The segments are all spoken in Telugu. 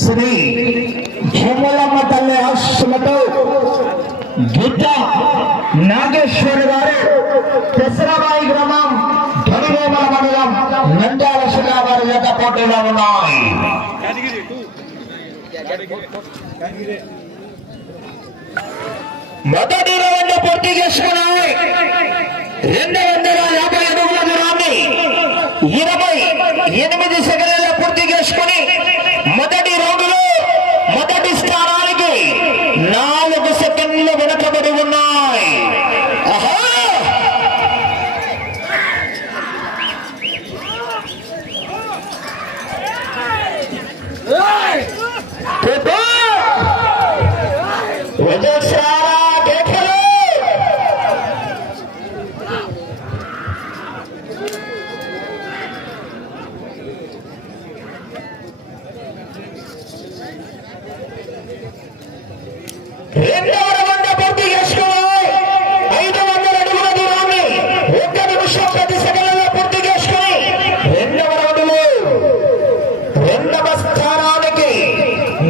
శ్రీ భూములమ్మ తల్లి ఆశ్రమతో గిట్ట నాగేశ్వర గారు పెసరబాయి గ్రామం ధనువేమల మండలం నంద్యాల జిల్లా వారి యొక్క పోటీలో ఉన్నాయి మొదటి రౌండ్ పూర్తి చేసుకున్నాయి। రెండు వందల యాభై అడుగుల దూరాన్ని ఇరవై ఎనిమిది సెకండ్ల పూర్తి చేసుకుని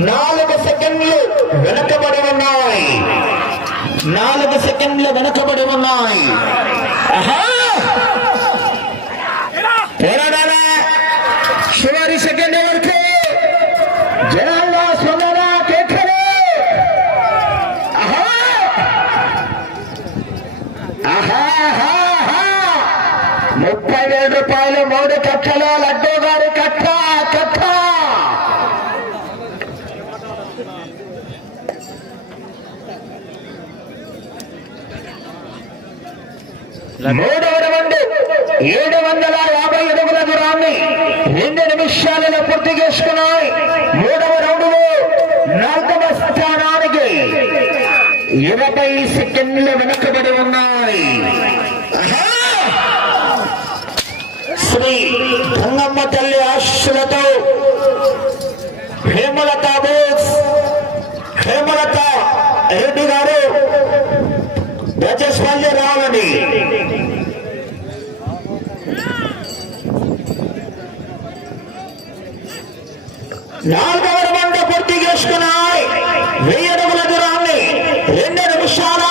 నాలుగు సెకండ్లు వెనకబడి ఉన్నాయి నాలుగు సెకండ్లు వెనకబడి ఉన్నాయి ఆహా! పోరాడాలా? చివరి సెకండ్ ఎవరికి జనాల్లో స్పందన కేకలు ఆహా! ఆహా, ఆహా, ఆహా! ముప్పై వేల రూపాయలు మూడు కట్టలు లడ్డూ గారి కట్ట కట్ట మూడవ రౌండ్ ఏడు వందల యాభై అడుగుల దూరాన్ని రెండు నిమిషాలలో పూర్తి చేసుకున్నాయి. మూడవ రౌండ్లో నాలుగవ స్థానానికి ఇరవై సెకండ్లు వెనకబడి ఉన్నాయి. శ్రీ గంగమ్మ తల్లి ఆశలతో హేమలత నాలుగవ రౌండ్ పూర్తి చేసుకున్నాయి. వెయ్యి అడుగుల దూరాన్ని రెండు నిమిషాల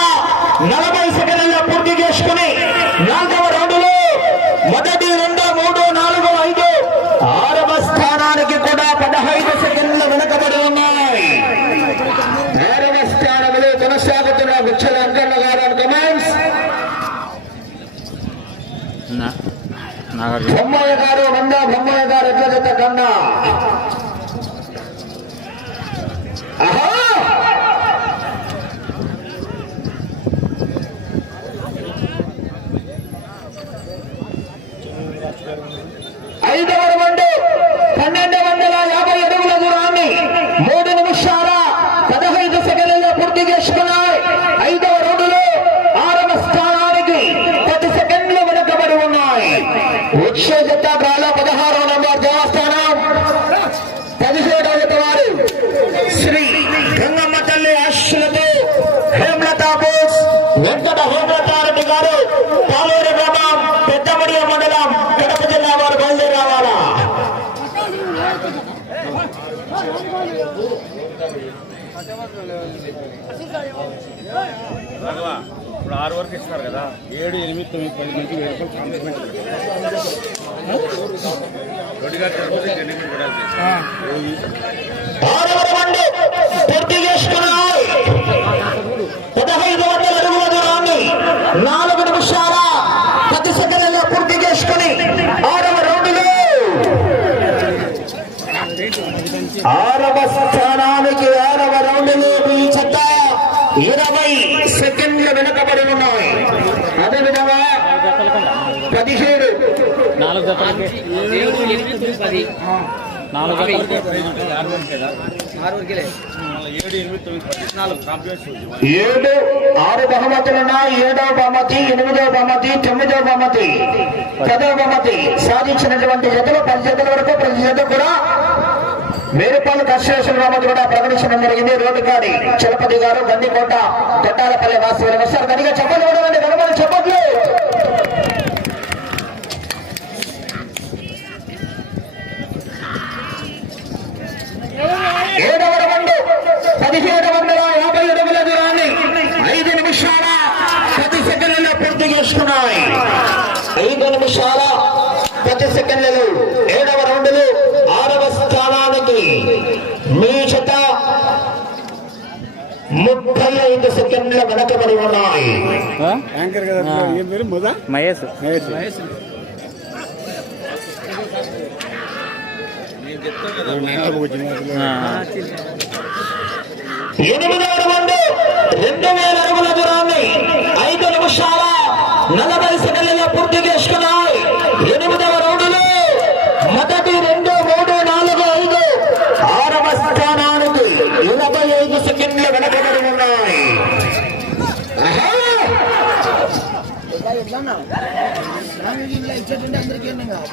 నలభై సెకండ్ల పూర్తి చేసుకుని నాలుగవ రౌండ్లో మొదటి రెండు మూడు నాలుగు ఐదు ఆరవ స్థానానికి కూడా పదహైదు సెకండ్లు వెనకబడి ఉన్నాయి. ఆరవ స్థానంలో కొనసాగుతున్న గుచ్చల అంకన్న గారు కమాండ్స్ బొమ్మయ్య గారు వంద బొమ్మయ్య గారు ఎట్ల జత కన్నా! ఐదవ రౌండ్ పన్నెండు ఇస్తారు కదా? ఏడు ఎనిమిది తొమ్మిది పది మంది వెయ్యి రూపాయలు కాంప్లిమెంట్ ఆరవ రౌండ్ పూర్తి చేసుకున్నాయి. పదహైదు వందల అడుగుల దూరాన్ని నాలుగు నిమిషాల పది సెకండ్లలో పూర్తి చేసుకుని ఆరవ రౌండ్లో ఆరవ సెకండ్లు వెనుకబడి ఉన్నాయి. అదేవిధంగా పదిహేడు. నాలుగు జతలకి. ఏడు ఆరు కదా? ఏడు ఆరు బహుమతులున్నాయి ఏడవ బహుమతి ఎనిమిదవ బహుమతి తొమ్మిదవ బహుమతి. పదవ బహుమతి సాధించినటువంటి జతలు పది జతల వరకు ప్రతి జత కూడా వెయ్యి రూపాయలు కన్స్ట్రక్షన్ కూడా ప్రకటించడం జరిగింది. రోడ్డు కాడి చలపతి గారు గండికోట కొట్టాలపల్లి వాసి ముప్పై ఐదు సెకండ్ల వెనకబడి ఉన్నాయి. యాంకర్ కదా ఏం పేరు? మొద మహేష్. మహేష్. ఎనిమిదవ రౌండ్ రెండు వేల అడుగుల దూరాన్ని ఐదు నిమిషాల నలభై సెకండ్లలో పూర్తి చేసుకున్నాయి ఎనిమిదవ రౌండ్లో మొదటి రెండు మూడు నాలుగు ఐదు ఆరవ స్థానానికి ఎనభై ఐదు సెకండ్లు వెనకబడి ఉన్నాయి ఆహా! ఇచ్చేటండి అందరికీ ఇంకా పది గంట ఏడు ఏడు గంటలు ఉంటాయి అవతల కూడా ఇచ్చేటండి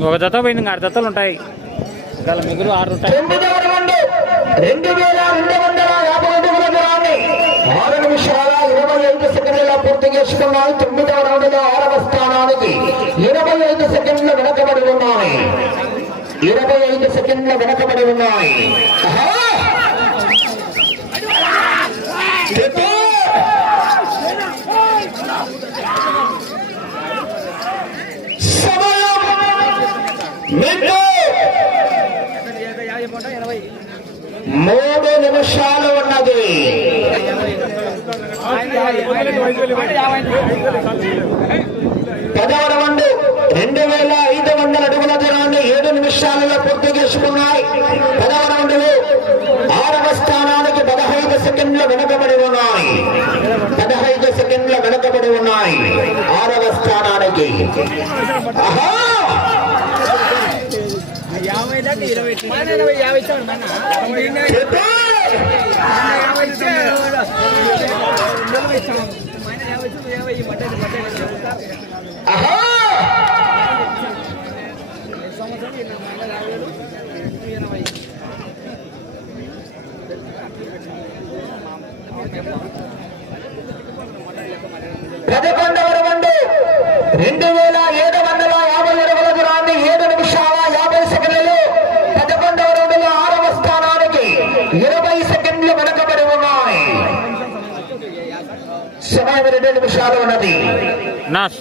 ఒక జత పోయింది ఆరు జతలు ఉంటాయి. మిగులు ఆరు ఉంటాయి. రెండు వేల రెండు వందల యాభై అడుగుల దూరాన్ని ఆరు నిమిషాల ఇరవై ఐదు సెకండ్ల పూర్తి చేసుకున్నాయి. తొమ్మిదవ రౌండ్లో ఆరవ స్థానానికి ఇరవై ఐదు సెకండ్లు వెనకబడి ఉన్నాయి. ఇరవై ఐదు సెకండ్ల వెనకబడి ఉన్నాయి. మూడు నిమిషాలు ఉన్నది. పదవ రౌండ్ రెండు వేల ఐదు వందల అడుగుల దూరాన్ని ఏడు నిమిషాలలో పూర్తి చేసుకున్నాయి. పదవ ఆరవ స్థానానికి పదహైదు సెకండ్లు వెనకబడి ఉన్నాయి. పదహైదు సెకండ్లు వెనకబడి ఉన్నాయి. ఆరవ స్థానానికి. ఆహా! యాభై దాటి ఇరవై యాభై యాభై ఇచ్చాడు మన మటన్ రెండు వేల ఏడు వందల యాభై అడుగుల దూరాన్ని ఏడు నిమిషాల యాభై సెకండ్లలో పదకొండవ రౌండ్లో ఆరవ స్థానానికి ఇరవై సెకండ్లు వెనకబడి ఉన్నాయి సమయం రెండు నిమిషాలు ఉన్నది నాస్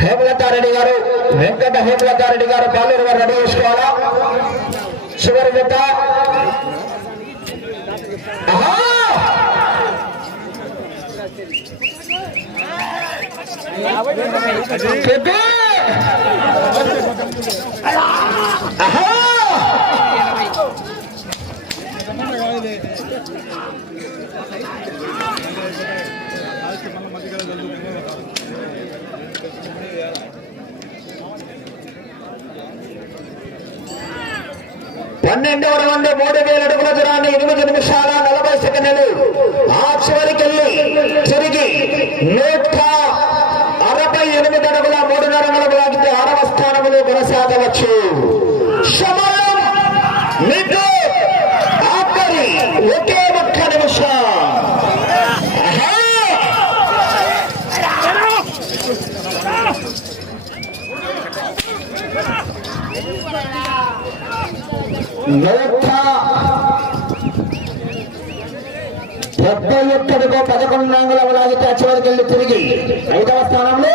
హేమలతారెడ్డి గారు వెంకట హేమలతారెడ్డి గారు పాలూరు గారు రెడీ చేసుకోవాలా చివరి జత ఆహా! చెప్పు! ఆహా! పన్నెండవ రౌండ్ మూడు వేల అడుగుల దూరాన్ని ఎనిమిది నిమిషాల నలభై సెకండ్లు ఆ చివరికి వెళ్ళి తిరిగి నూట అరవై ఎనిమిది అడుగుల మూడున్నర అడుగుల లాగితే ఆరవ స్థానంలో కొనసాగవచ్చు. సమయం మీకు ఆఖరి ఒకే ఒక్క నిమిషం. నూట డెబ్బై ఒక్కడికో పదకొండు అంగుళం లాగితే చివరికి వెళ్ళి తిరిగి ఐదవ స్థానంలో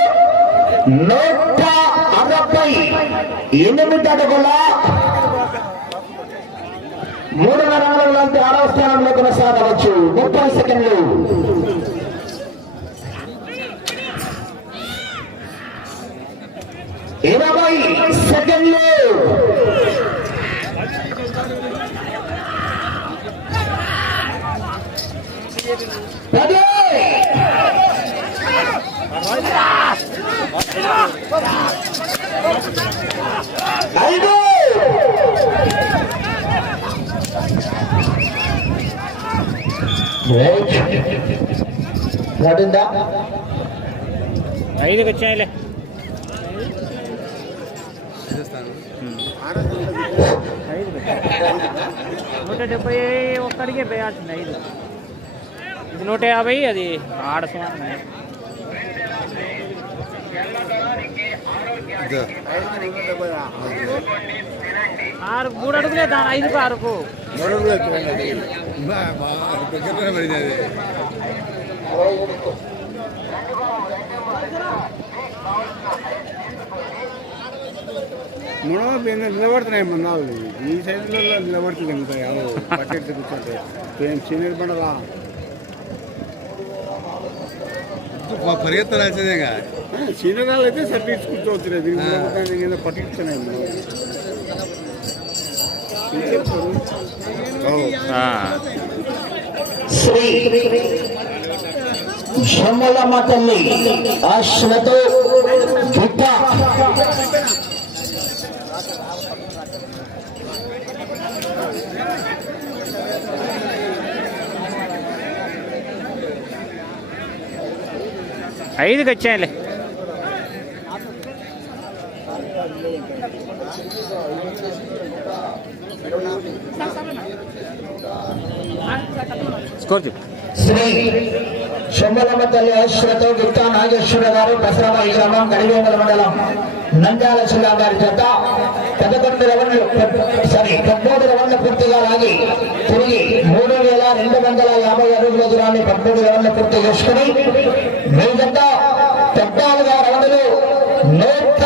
నూట అరవై ఎనిమిది అడుగుల మూడున్నర అంగుళం లాగితే ఆరవ స్థానంలో కొనసాగవచ్చు. ముప్పై సెకండ్లు. ఇరవై ఐదు పడిందా ఐదుకి వచ్చాయిలే నూట డెబ్బై ఒక్కడికే వేయాల్సింది ఐదు. ఇది నూట యాభై అది ఆడ సుమారు ఆరు మూడు అడుగులే దాని ఐదుకు ఆరుకు మనం నిలబడుతున్నాయి మన ఈ సైజులలో నిలబడుతుంది ఇంకా పట్టెట్టు కూర్చుంటే. చిన్న పరిగెత్తరాల్సిందేగా చిన్నగాళ్ళు అయితే సర్టిఫికెట్స్ కూర్చోవచ్చు దీనికి కింద పట్టించున్నాయి శ్రీ శమ్మలమ్మ తల్లి ఆశ్రతో గిట్ట ఐదుకి వచ్చాయిలే. స్కోర్ చెప్పు శ్రీ శంభలమ్మ తల్లి ఆశ్రతో గిట్ట నాగేశ్వర గారు దసరాబాయి గ్రామం కడివేంద్ర మండలం నంద్యాల జిల్లా గారి చేత పదకొండు రవన్లు సారీ పద్మూడు రవన్లు పూర్తిగా లాగి తిరిగి మూడు వేల రెండు వందల యాభై అడుగుల దూరాన్ని పద్మూడు రవన్లు పూర్తి చేసుకుని మీ జత పద్నాలుగు రవణులు నూట